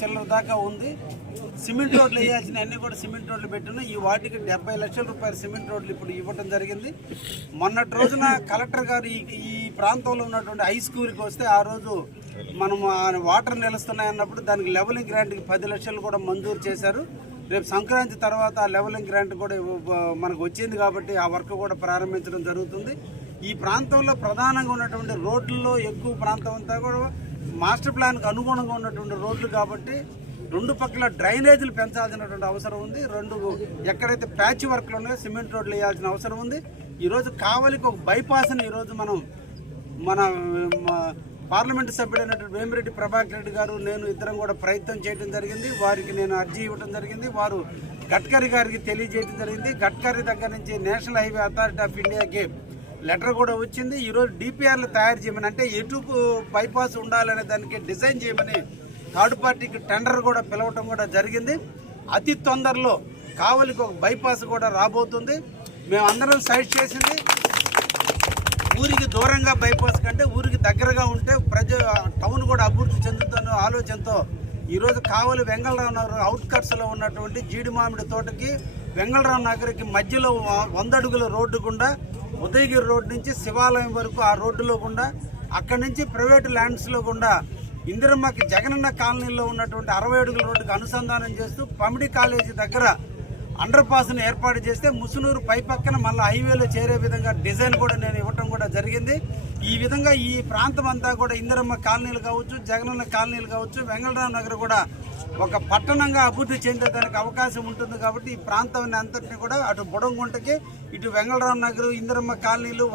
చిల్లర దాకా ఉంది. సిమెంట్ రోడ్లు వేయాల్సిన అన్ని కూడా సిమెంట్ రోడ్లు పెట్టిన ఈ వాటికి డెబ్బై లక్షల రూపాయల సిమెంట్ రోడ్లు ఇప్పుడు ఇవ్వడం జరిగింది. మొన్నటి రోజున కలెక్టర్ గారు ఈ ఈ ప్రాంతంలో ఉన్నటువంటి హై స్కూల్కి వస్తే ఆ రోజు మనం వాటర్ నిలుస్తున్నాయి అన్నప్పుడు దానికి లెవెలింగ్ గ్రాంట్కి పది లక్షలు కూడా మంజూరు చేశారు. రేపు సంక్రాంతి తర్వాత ఆ లెవెలింగ్ గ్రాంట్ కూడా మనకు వచ్చింది కాబట్టి ఆ వర్క్ కూడా ప్రారంభించడం జరుగుతుంది. ఈ ప్రాంతంలో ప్రధానంగా ఉన్నటువంటి రోడ్లలో ఎక్కువ ప్రాంతం అంతా కూడా మాస్టర్ ప్లాన్కి అనుగుణంగా ఉన్నటువంటి రోడ్లు కాబట్టి రెండు పక్కల డ్రైనేజీలు పెంచాల్సినటువంటి అవసరం ఉంది. రెండు ఎక్కడైతే ప్యాచ్ వర్క్లు ఉన్నాయో సిమెంట్ రోడ్లు వేయాల్సిన అవసరం ఉంది. ఈరోజు కావలికి ఒక బైపాస్ని ఈరోజు మనం మన పార్లమెంటు సభ్యుడైనటువంటి వేమిరెడ్డి ప్రభాకర్ రెడ్డి గారు నేను ఇద్దరం కూడా ప్రయత్నం చేయడం జరిగింది. వారికి నేను అర్జీ ఇవ్వడం జరిగింది. వారు గడ్కరీ గారికి తెలియజేయడం జరిగింది. గడ్కరీ దగ్గర నుంచి నేషనల్ హైవే అథారిటీ ఆఫ్ ఇండియాకి లెటర్ కూడా వచ్చింది. ఈరోజు డిపిఆర్లు తయారు చేయమని అంటే ఎటు బైపాస్ ఉండాలనే దానికి డిజైన్ చేయమని థర్డ్ పార్టీకి టెండర్ కూడా పిలవటం కూడా జరిగింది. అతి తొందరలో కావలికి ఒక బైపాస్ కూడా రాబోతుంది. మేమందరం సైడ్ చేసింది. ఊరికి దూరంగా బైపాస్ కంటే ఊరికి దగ్గరగా ఉంటే ప్రజ టౌన్ కూడా అభివృద్ధి చెందుతున్న ఆలోచనతో ఈరోజు కావలి వెంగళరావు నగర్ అవుట్కట్స్లో ఉన్నటువంటి జీడి మామిడి తోటకి వెంగళరావు నగర్కి మధ్యలో వంద అడుగుల రోడ్డు గుండా ఉదయగిరి రోడ్డు నుంచి శివాలయం వరకు ఆ రోడ్డులో గుండా అక్కడి నుంచి ప్రైవేట్ ల్యాండ్స్లో గుండా ఇందిరమ్మకి జగనన్న కాలనీలో ఉన్నటువంటి అరవై అడుగుల రోడ్డుకి అనుసంధానం చేస్తూ పమిడి కాలేజీ దగ్గర అండర్ పాస్ని ఏర్పాటు చేస్తే ముసునూరు పై పక్కన మళ్ళీ హైవేలో చేరే విధంగా డిజైన్ కూడా నేను ఇవ్వటం కూడా జరిగింది. ఈ విధంగా ఈ ప్రాంతం అంతా కూడా ఇందిరమ్మ కాలనీలు కావచ్చు జగనన్న కాలనీలు కావచ్చు వెంగళరావు నగర్ కూడా ఒక పట్టణంగా అభివృద్ధి చెందేదానికి అవకాశం ఉంటుంది కాబట్టి ఈ ప్రాంతాన్ని అంతటిని కూడా అటు బుడంగుంటకి ఇటు వెంగళరావు నగర్ ఇందిరమ్మ కాలనీలు